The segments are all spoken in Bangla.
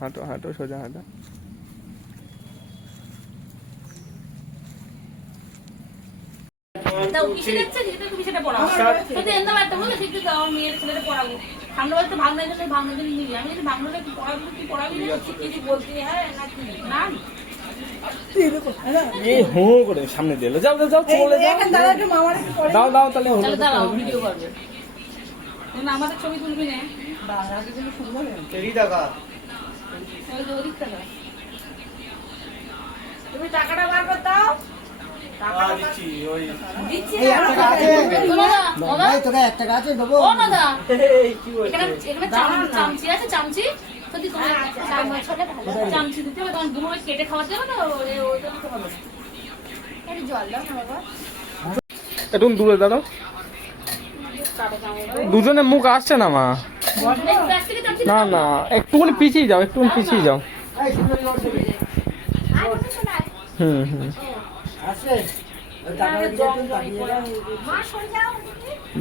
হাঁটো হাঁটো, সোজা হাঁটো। সামনে দিলে যাও যাও, চলে যাও, দাও দাও, তাহলে আমাদের ছবি তুলবি না, তুমি টাকাটা বার করে দাও। চামচি আছে, চামচি চামচি দিতে হবে, তখন দুটো কেটে খাওয়াতে হবে না, জল দাও না বাবা। একটু দূরে দাঁড়াও, দুজনে মুখ আসছে না মা। না না, একটুখানি পিছিয়ে যাও, একটুখানি পিছিয়ে যাও। হুম হুম,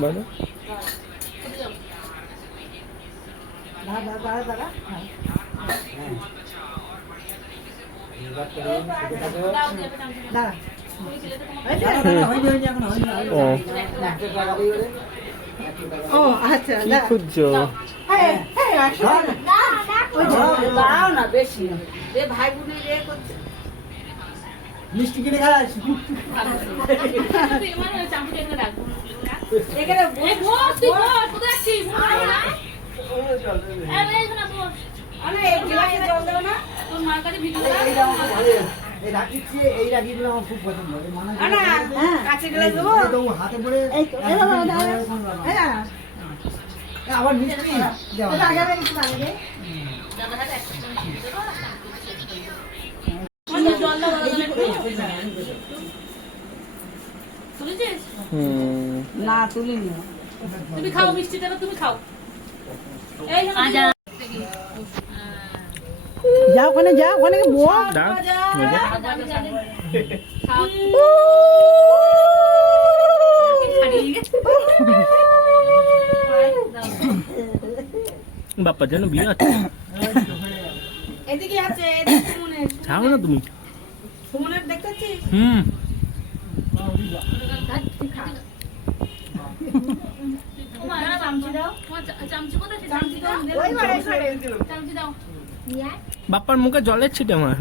বলো। আচ্ছা, কি খুঁজছো? না বেশি ভাই বোনের মিষ্টি কিনে খাস। এই রাখিগুলো আমার খুব পছন্দ, হাতে পড়ে আবার মিষ্টি না তুলিনি। তুমি খাও মিষ্টিটা, তুমি খাও। যা ওখানে, যা ওখানে বাপ্পার জন্য বিয়ে আছে, এদিকে আছে, ছাড়ো না তুমি। সুমনের দেখতেছিস? হুম, বাপ্পার মুখে জলের ছিটে আমার।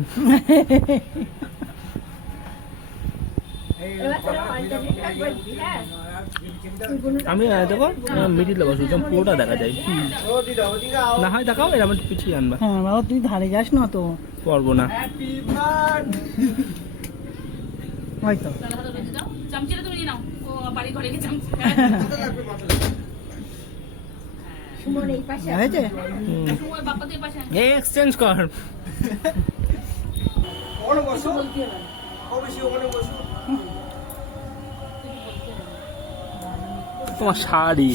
আমি দেখো মিডিলে বসে, পুরোটা দেখা যায়। না হয় দেখাও, এর আমার পিছিয়ে আনবা। হ্যাঁ বাবা, তুই ধারে যাস না তো। পারবো না হয়তো। চামচিটা তুমি নাও, ও বাড়ি ঘরে গিয়ে চামচি। সুমন এই পাশে হয়েছে, সুমন বাপ্পাদের পাশে এক্সচেঞ্জ কর। ওখানে বসো, অবশ্যই ওখানে বসো। তোমার শাড়ি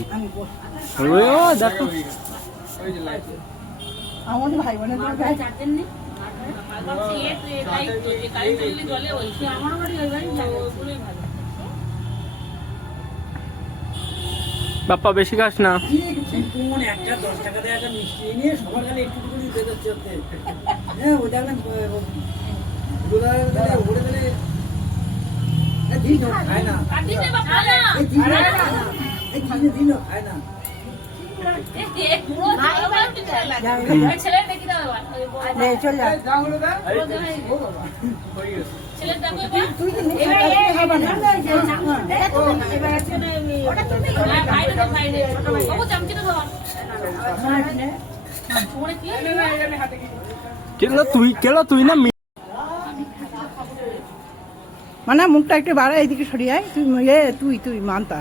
দেখো, আমাদের ভাই বোনের চারজন নেই, জলে বলছি আমার বাড়ি ওই বাড়ি ভালো। বাপ্পা বেশি খাস না। একটা 10 টাকা দিয়ে একটা মিষ্টি নিয়ে সবার খালি একটু করে দিয়ে যাচ্ছে ওতে। হ্যাঁ ওটা না খায় না, দিন খায় না। ছেলে দেখি দাও, চল যা, ছেলে দেখো তুই না মানে মুখটা একটু বাড়া, এইদিকে সরিয়ে আয় তুই, তুই মানতা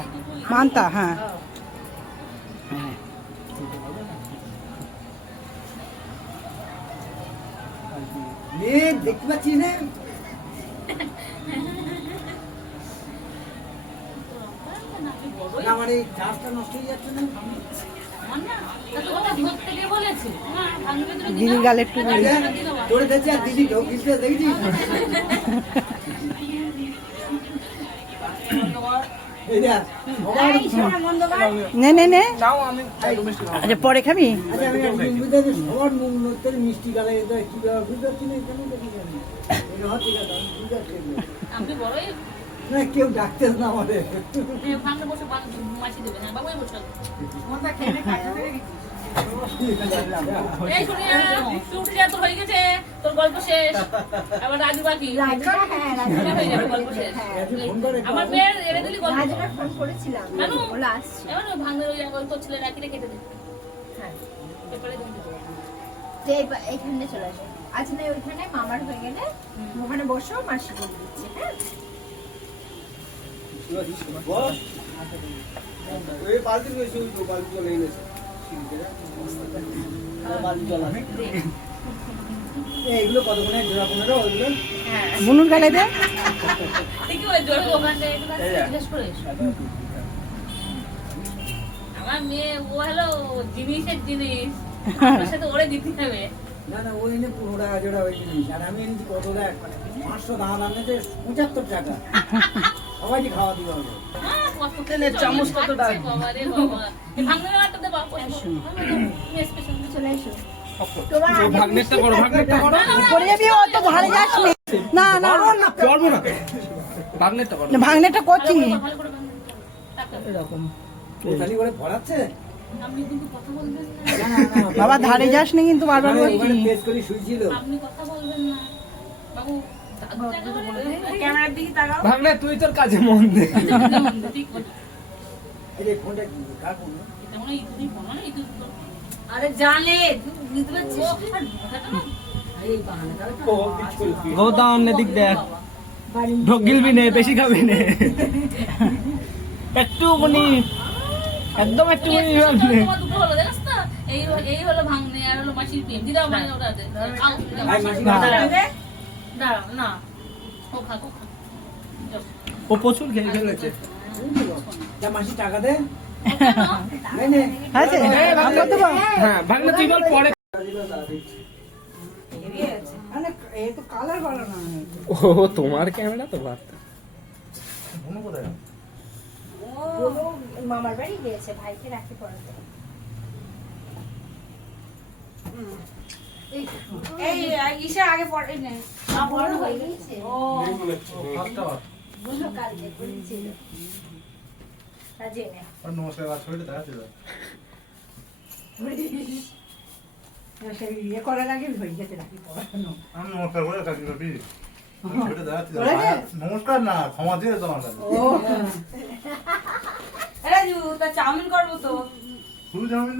মানতা। হ্যাঁ দেখতে পাচ্ছিস না, আমার এই চাষটা নষ্ট হয়ে যাচ্ছে না। দিদি গালে একটু করে দিচ্ছে আর দিদি ঢোক দিচ্ছে দেখেছিস? এই দেখ, নে নে নে নাও আমি একটু মিষ্টি খাবো। আচ্ছা পরে খাবি আচ্ছা আমি একটা জিনিস বুঝতে পারছি, সবার মুখ নড়তে মিষ্টি গালে এটা কি ব্যাপার বুঝতে পারছি না, কেন দেখি জানি এটা হচ্ছে কথা আমি বুঝতে পারছি না। আপনি বড়ই না কেউ ডাকতেছ না আমাদের ভাঙলে বসে মাছি দেবে হ্যাঁ বাবুই বসে এই শুনি শুটে যা তোর হয়ে গেছে তোর গল্প শেষ আবার রাজু বাকি হয়ে যাবে গল্প শেষ আমার মেয়ের এনে দিলি গল্প ফোন করেছিলাম কেন? বলে আসছি এবার ওই ভাঙলে ওই গল্প ছেলে রাখি রেখে দে হ্যাঁ পেপারে দিয়ে দিবি তো এইখানে চলে আসো আজ না ওইখানে মামার হয়ে গেলে ওখানে বসো মাসি বলে দিচ্ছে হ্যাঁ বস ওই বালতি রয়েছে ওই তো বালতি চলে গেছে বালতি চলা এইগুলো কতক্ষণে জোড়া 15 ওইগুলো বুনুর গালে দে ঠিকই ওই জোরে ওখানে জিজ্ঞেস করে এসো। আমার মেয়ে ও হলো জিনিসের জিনিস আমার সাথে ওরে দিতে হবে না না ওই এনে 15 টাকা জোড়া ওই জিনিস আর আমি এনেছি কত দেখ 500 দাম আনতে 75 টাকা সবাইকে খাওয়া দিতে হবে হ্যাঁ, কত তেলের চামচ কত টাকা? বাবা রে বাবা এই ভাঙনে একটা দে বাবা স্পেশাল চলে এসো ভাগ্নেরটা করো, ভাগ্নেরটা করো। পরে যাবি অত ধারে যাস নি। না না করবো না। ভাগ্নেরটা করো। ভাঙনেটা করছি ভালো করে ভাঙনে টাকা এরকম। ও খালি করে ভরাচ্ছে আপনি কিন্তু কথা বলবেন না না না না বাবা ধারে যাস নি কিন্তু বারবার ওখানে বলছি টেস্ট করে শুইছিল আপনি কথা বলবেন না বাবু ক্যামেরার দিকে তাকাও ভাগ্নে তুই তোর কাজে মন দে। ঠিক বল এই যে ফোনটা কি কার ফোন এটা মনে হয় ইতুই ফোন না ইতুই ফোন আরে জানে নিতে পারছিস এই বাহানা ও কিছু করে গৌতম এদিক দেখ। ঢোক গিলবি নে, বেশি খাবি নে। একটু মনি একদম একটু মনি ভাবলে। দুটো হলো জানিস তো এই হলো ভাঙনে আর হলো মাসির প্রেম দিদাও মানে ওটা দে ভাই মাসি দাঁড়াও না ও খা ও প্রচুর খেয়ে ফেলেছে। যা মাসি টাকা দে নে নে আছে আমি কত দেবো হ্যাঁ ভাগ্নে তুই বল পরে। মানে এই তো কালার ভালো না ও তোমার ক্যামেরা তো বাদ। বলো মামার বাড়ি গিয়েছে ভাইকে রাখি পড়াতে এই ঈশা আগে পড়ে নে বড় হয়ে গিয়েছে ও বুঝলো কালকে বলেছিল জেনে নমস্কার ছবিটা দেখাচ্ছিল সেই ইয়ে করার আগে হয়ে গেছে রাখি পড়ানো আমি নমস্কার করে কাকি করবি ছবিটা দেখাচ্ছিল বলে দে। নমস্কার না ক্ষমা দিয়ে তোমার কাছে ও রাজু তা চাউমিন করবো তো তুই জানি